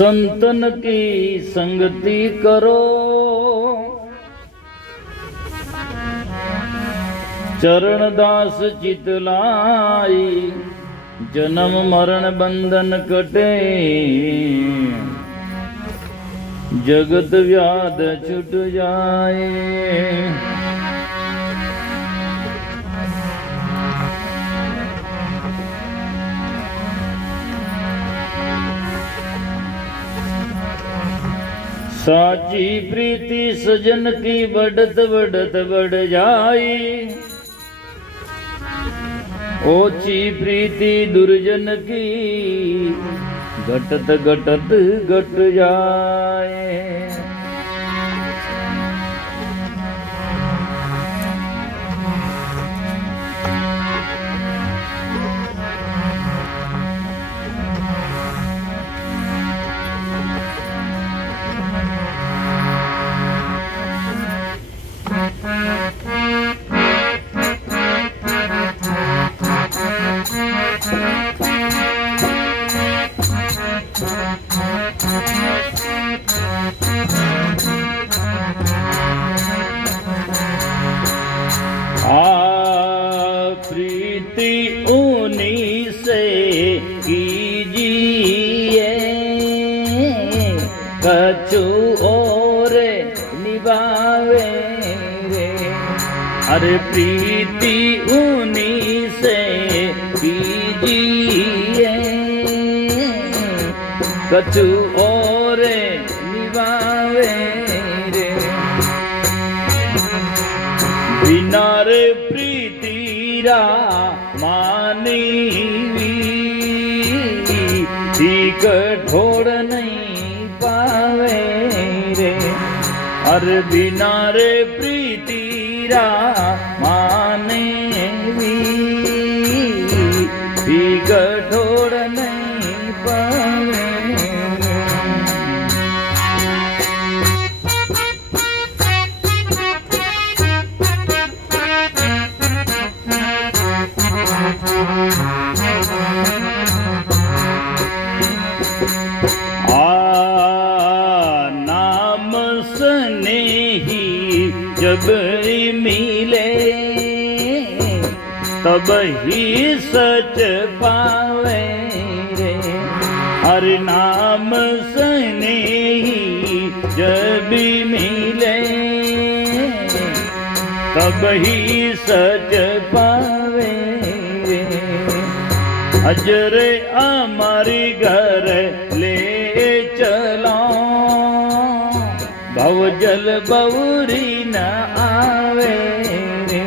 संतन की संगति करो, चरण दास चितलाई, जन्म मरण बंधन कटे, जगत व्याध छुट जाए। साची प्रीति सजन की बढ़त बढ़त बढ़ जाई, ओची प्रीति दुर्जन की घटत घटत घट जाए। प्रीति उन्हीं से कीजिए, कछु और निभावे रे। अरे प्रीति उन्हीं से कीजिए, कछु और निभावे रे। बिना रे प्रीतिरा मानी कठोर नहीं पावे रे। अरे बिना रे प्रीतिरा माने भी कठोर नहीं पावे। नाम स्नेही जब मिले, तब ही सच पावे रे। हर नाम स्नेही जब मिले, तब ही सच पावे रे। अजरे हमारी घर ले चलो, भवजल बउरी न आवे रे।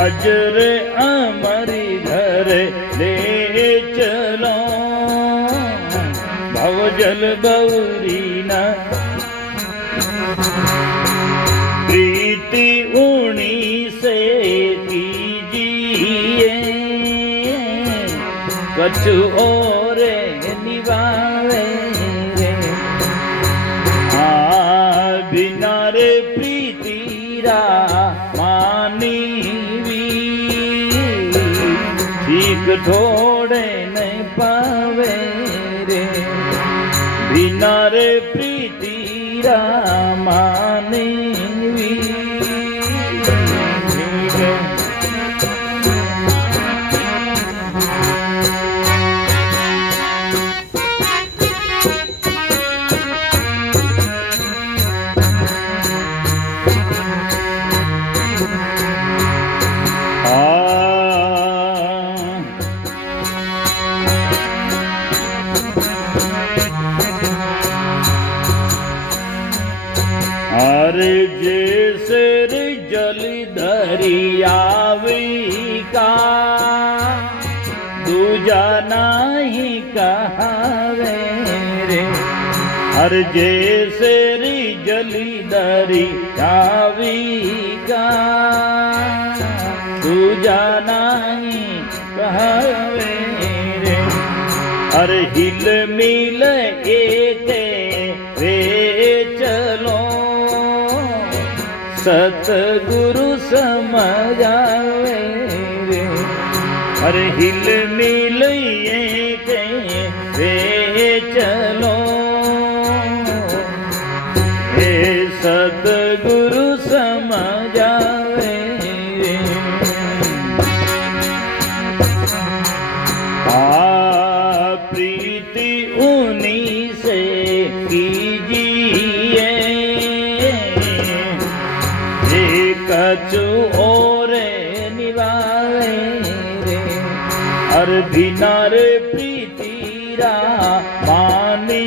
अजरे हमारी घर ले चलो, भवजल बउरी न। प्रीति उन्हीं से कीजिए, कछु और निभावे रे। बिना रे प्रीतिरा मानी ठीक थोड़े नहीं पावे रे। बिना रे प्रीतिरा मानी अरे जैसे जल दरियावी का दूजा नहीं कहावे रे। हर जैसे जली दरियावी का दूजा नहीं कहावे रे। अरे हिल मिल एक रे चलो, सतगुरु समझावे रे। अरे हिल मिल के वे चलो, हे सतगुरु समझावे रे। प्रीति उन्हीं से कीजिए, कछु और निभावे रे। और बिना रे प्रीतिरा मानी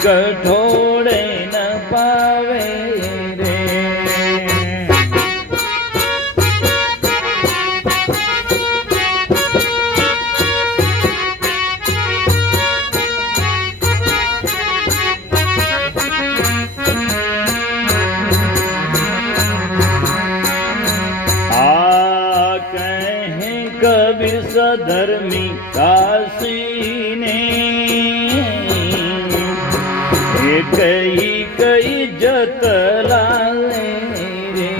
कठोड़े न पावे रे। कहें कबीर सधर्मी काशी ने, कई कई जतलाले रे।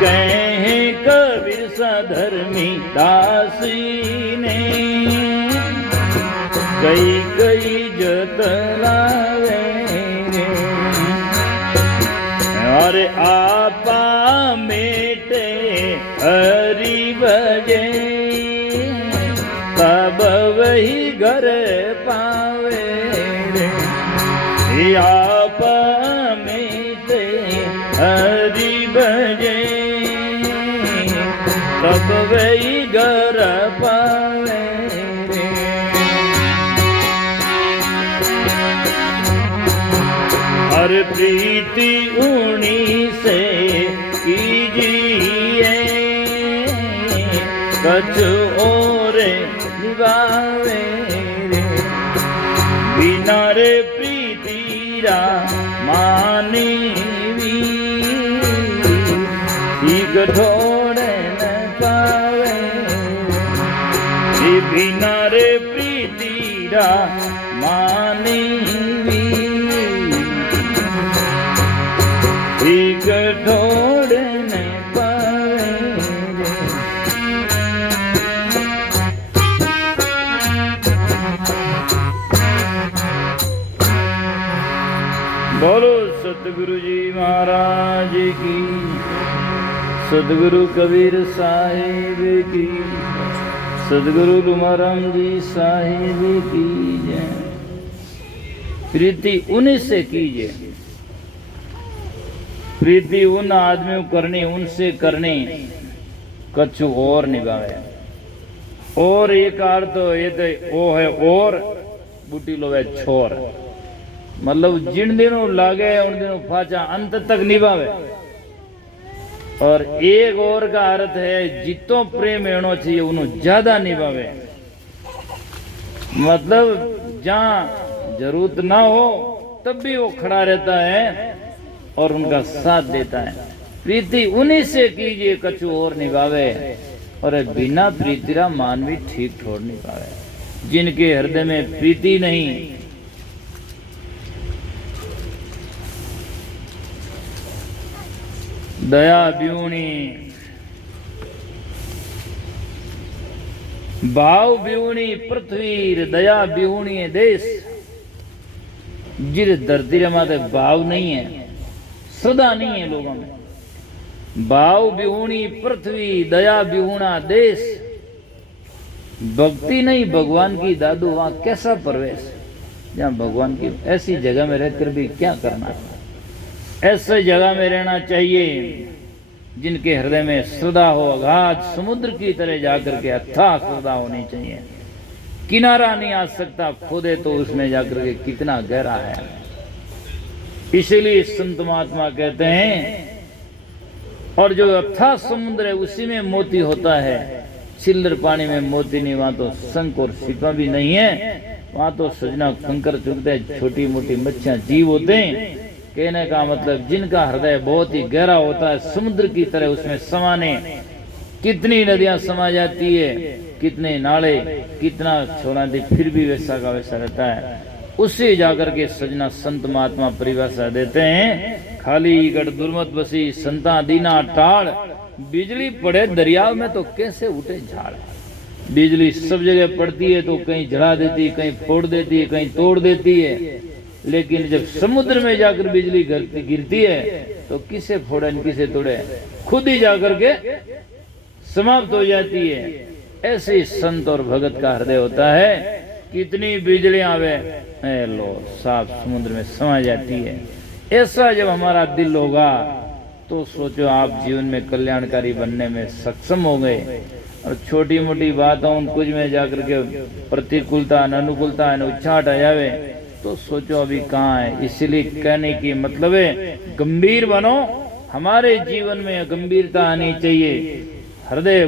कहें कबीर सधर्मी दासी ने, कई कई जतलाले रे। और आपा मेटे हरि भजे, तब वही घर पावे रे। आप में हरि भजे, तब वही घर पावे रे। हर प्रीति उन्हीं से कीजिए, कछु और निभावे रे। बिना रे मानी कठोड़े न पावे, बिना रे प्रीतिरा मानी कठोड़े न पावे। बोलो सतगुरु जी महाराज की, सतगुरु कबीर साहिब की, सतगुरु तुमाराम जी साहिब की जय। प्रीति उन्हीं से कीजिए, प्रीति उन आदमियों करनी, उनसे करनी, कछु और निभावे। और एक अर्थ तो ये तो वो है और बूटी लो है छोर, मतलब जिन दिनों लागे उन दिनों फाचा अंत तक निभावे। और एक और का अर्थ है जितो प्रेम एणो चाहिए उन्होंने ज्यादा निभावे, मतलब जहां जरूरत ना हो तब भी वो खड़ा रहता है और उनका साथ देता है। प्रीति उन्हीं से कीजिए कछु और निभावे, और बिना प्रीतिरा मानवी ठीक ठोर नहीं पावे। जिनके हृदय में प्रीति नहीं, दया ब्यूणी भाव ब्यूणी पृथ्वी, दया ब्यूणी देश। जिस धरती रे माते भाव नहीं है, सदा नहीं है लोगों में, भाव बिहुणी पृथ्वी, दया बिहुणा देश। भक्ति नहीं भगवान की दादू, वहां कैसा प्रवेश। जहां भगवान की ऐसी जगह में रहकर भी क्या करना, ऐसे जगह में रहना चाहिए जिनके हृदय में श्रद्धा हो, अगाध समुद्र की तरह जाकर के अथाह श्रद्धा होनी चाहिए। किनारा नहीं आ सकता, खोदे तो उसमें जाकर के कितना गहरा है। इसीलिए संत महात्मा कहते हैं, और जो अथाह समुद्र है उसी में मोती होता है। चिल्लर पानी में मोती नहीं, वहां तो शंख और सिपा भी नहीं है, वहां तो सजना कंकर चुगते, छोटी मोटी मच्छियां जीव होते हैं। कहने का मतलब जिनका हृदय बहुत ही गहरा होता है, समुद्र की तरह उसमें समाने, कितनी नदियां समा जाती है, कितने नाले, कितना छोड़ा दे, फिर भी वैसा का वैसा रहता है। उससे जाकर के सजना संत महात्मा परिभाषा देते हैं, खाली गढ़ दुर्मत बसी संता दीना टाड़, बिजली पड़े दरिया में तो कैसे उठे झाड़। बिजली सब जगह पड़ती है तो कहीं जला देती है, कहीं फोड़ देती है, कहीं तोड़ देती है, लेकिन जब समुद्र में जाकर बिजली गिरती है तो किसे फोड़े किसे तोड़े, खुद ही जाकर के समाप्त हो जाती है। ऐसे ही संत और भगत का हृदय होता है, कितनी बिजली आवे लो साफ समुद्र में समा जाती है। ऐसा जब हमारा दिल होगा तो सोचो आप जीवन में कल्याणकारी बनने में सक्षम हो गए। और छोटी मोटी बातों कुछ में जाकर के प्रतिकूलता अनुकूलता उच्चाट आ जावे तो सोचो अभी कहाँ है। इसलिए कहने की मतलब है गंभीर बनो, हमारे जीवन में गंभीरता आनी चाहिए, हृदय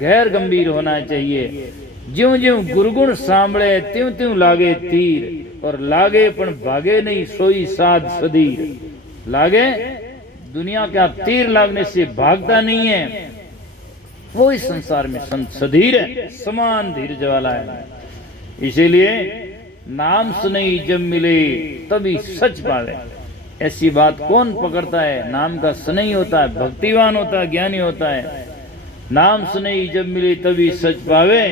गैर गंभीर होना चाहिए। ज्यों ज्यों गुरगुण सांभळे त्यों त्यों लागे तीर, और लागे पण भागे नहीं सोई साध सदीर। लागे दुनिया का तीर लागने से भागता नहीं है, वो इस संसार में संत सधीर है, समान धीरज वाला है। इसीलिए नाम सुनई जब मिले तभी सच पावे। ऐसी बात कौन पकड़ता है? नाम का सुनई होता है, भक्तिवान होता है, ज्ञानी होता है। नाम सुनई जब मिले तभी सच पावे,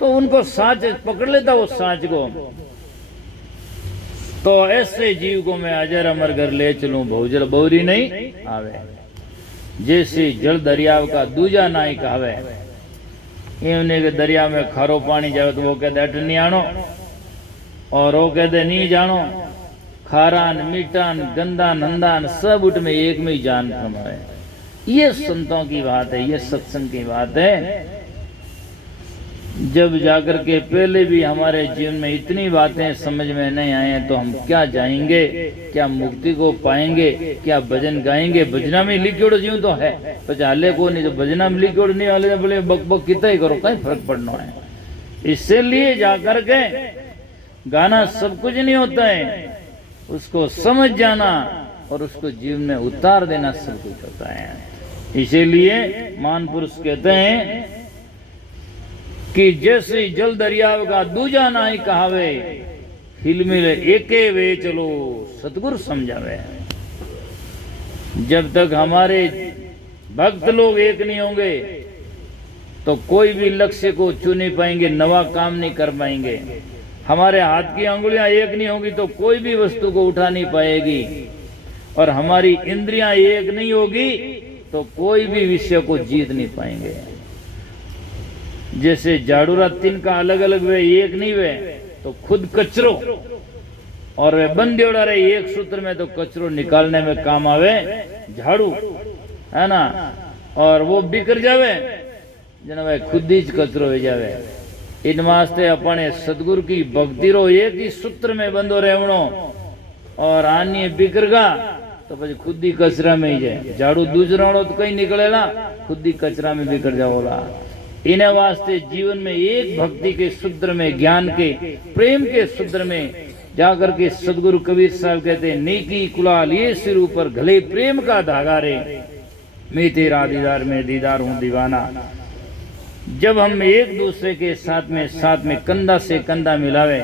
तो उनको साच पकड़ लेता, वो साच को। तो ऐसे जीव को मैं अजर अमर घर ले चलूं, बहुजल बहुरी नहीं आवे। जैसे जल दरियाव का दूजा नाई कहावे। इवने के दरिया में खारो पानी जावे तो वो कहते अट नहीं आनो, और वो कहते नहीं जानो। खारान मीठान गंदान नंदान सब उठ में एक में ही जान कमाए। ये संतों की बात है, ये सत्संग की बात है। जब जाकर के पहले भी हमारे जीवन में इतनी बातें समझ में नहीं आए तो हम क्या जाएंगे, क्या मुक्ति को पाएंगे, क्या भजन गाएंगे? भजना में लिखोड़ जीव तो है, पचाले को नहीं, तो भजना में लिखोड़ नहीं वाले बोले बक बक कितना ही करो, कहीं फर्क पड़ना है। इसलिए जाकर के गाना सब कुछ नहीं होता है, उसको समझ जाना और उसको जीवन में उतार देना सब कुछ होता है। इसीलिए महान पुरुष कहते हैं कि जैसे जल दरियाव का दूजा नाई कहावे, हिलमिल एके वे चलो सतगुरु समझावे। जब तक हमारे भक्त लोग एक नहीं होंगे तो कोई भी लक्ष्य को छू नहीं पाएंगे, नवा काम नहीं कर पाएंगे। हमारे हाथ की अंगुलियां एक नहीं होंगी तो कोई भी वस्तु को उठा नहीं पाएगी, और हमारी इंद्रियां एक नहीं होगी तो कोई भी विषय को जीत नहीं पाएंगे। जैसे झाड़ूरा तीन का अलग अलग वे एक नहीं वे, तो खुद कचरो और वे बंद जोड़ा रहे एक सूत्र में, तो कचरो निकालने में काम आवे झाड़ू, है ना। और वो बिखर जावे जना भाई खुद ही कचरो हो जावे। इन वास्ते अपने सदगुरु की भक्ति रो एक ही सूत्र में बंदो रहवणो, और आनी बिखरगा तो પછી खुद ही कचरा में ही जाए। झाड़ू दूसरा तो कहीं निकलेला, खुद ही कचरा में बिखर जाओला। इन्हें वास्ते जीवन में एक भक्ति के सूत्र में, ज्ञान के प्रेम के सूत्र में जाकर के सदगुरु कबीर साहब कहते हैं, नेकी कुलाल ये सिर ऊपर घले प्रेम का धागा रे, मैं तेरा दीदार में दीदार हूं दीवाना। जब हम एक दूसरे के साथ में कंधा से कंधा मिलावे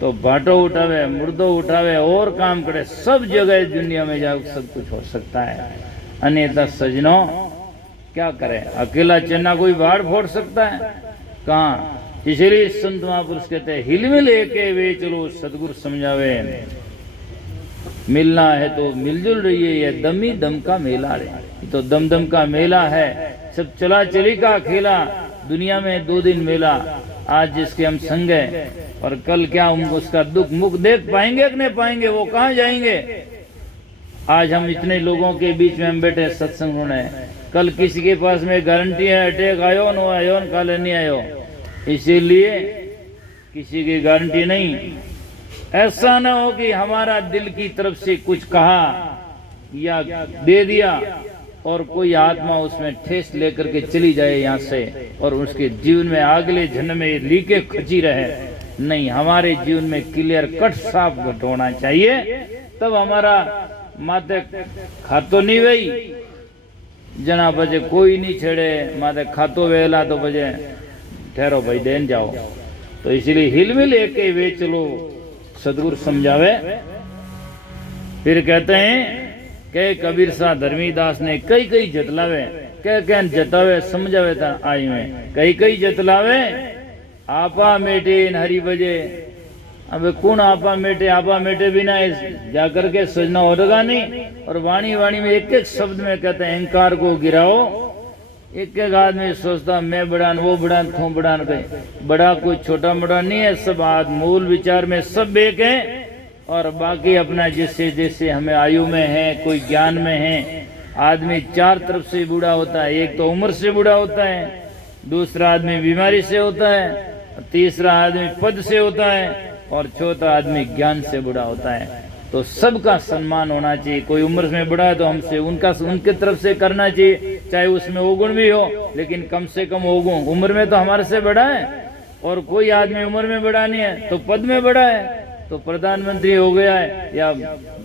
तो बाटो उठावे, मुर्दो उठावे और काम करे, सब जगह दुनिया में जाकर सब कुछ हो सकता है। अन्यथा सजनों क्या करे, अकेला चन्ना कोई बाढ़ फोड़ सकता है? कहाँ। इसलिए संत महापुरुष कहते हैं, हिलमिल एके वे चलो सदगुरु समझावे। मिलना है तो मिलजुल रही है, ये दम ही दम का मेला रे, तो दम दम का मेला है। सब चला चली का खेला, दुनिया में 2 दिन मेला। आज जिसके हम संग है, और कल क्या हम उसका दुख मुख देख पाएंगे कि नहीं पाएंगे, वो कहाँ जाएंगे। आज हम इतने लोगों के बीच में हम बैठे सत्संग सुने, कल किसी के पास में गारंटी है अटैक आयो न आयो न काले नहीं आयो, इसीलिए किसी की गारंटी नहीं। ऐसा ना हो कि हमारा दिल की तरफ से कुछ कहा या दे दिया और कोई आत्मा उसमें ठेस लेकर के चली जाए यहाँ से, और उसके जीवन में अगले जन्म में लीके खची रहे। नहीं, हमारे जीवन में क्लियर कट साफ घट होना चाहिए, तब हमारा माते खातो नहीं वही जना बजे कोई नहीं छेड़े, माते खातो वेला तो बजे ठहरो भाई देन जाओ। तो इसलिए हिलमिल एके वे चलो सदगुरु समझावे। फिर कहते हैं कह कबीर शाह धर्मीदास ने कई कई जतलावे कह जतावे समझावे था आई में कई जतलावे आपा मेटे इन हरि बजे। अब कौन आपा मेटे बिना जाकर के सोचना होगा नहीं। और वाणी वाणी में एक एक शब्द में कहते हैं अहंकार को गिराओ। एक एक आदमी सोचता मैं बड़ान वो बड़ान थो बड़ान कहीं बड़ा कोई छोटा मोटा नहीं है। सब मूल विचार में सब एक है। और बाकी अपना जैसे जैसे हमें आयु में है कोई ज्ञान में है। आदमी चार तरफ से बूढ़ा होता है। एक तो उम्र से बूढ़ा होता है, दूसरा आदमी बीमारी से होता है, तीसरा आदमी पद से होता है और चौथा आदमी ज्ञान से बूढ़ा होता है। तो सबका सम्मान होना चाहिए। कोई उम्र में बड़ा है तो हमसे उनके तरफ से करना चाहिए, चाहे उसमें अवगुण भी हो, लेकिन कम से कम अवगुण। उम्र में तो हमारे से बड़ा है और कोई आदमी उम्र में बड़ा नहीं है तो पद में बड़ा है, तो प्रधानमंत्री हो गया है या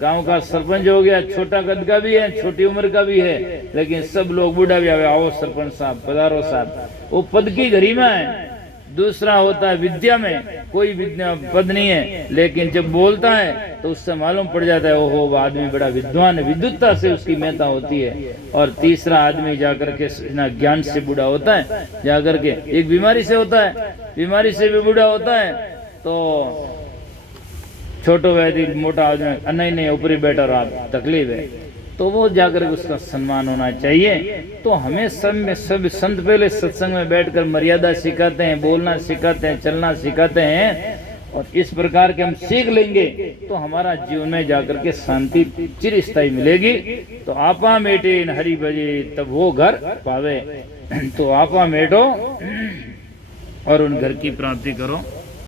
गांव का सरपंच हो गया, छोटा कद का भी है छोटी उम्र का भी है, लेकिन सब लोग बूढ़ा भी आवे आओ सरपंच साहब पधारो साहब, वो पद की गरिमा है। दूसरा होता है विद्या में कोई विद्या पद नहीं है, लेकिन जब बोलता है तो उससे मालूम पड़ जाता है ओहो वो आदमी बड़ा विद्वान है, विद्वत्ता से उसकी महत्ता होती है। और तीसरा आदमी जाकर के ज्ञान से बूढ़ा होता है, जाकर के एक बीमारी से होता है, बीमारी से भी बूढ़ा होता है। तो छोटो वैदी मोटा आदमी नहीं ऊपरी बैठा रहा तकलीफ है, तो वो जाकर उसका सम्मान होना चाहिए। तो हमें सब संत पहले सत्संग में बैठकर मर्यादा सिखाते हैं, बोलना सिखाते हैं, चलना सिखाते हैं। और इस प्रकार के हम सीख लेंगे तो हमारा जीवन में जाकर के शांति चिरस्थायी मिलेगी। तो आपा मेटे इन हरि भजे तब वो घर पावे। तो आपा मेटो और उन घर की प्राप्ति करो।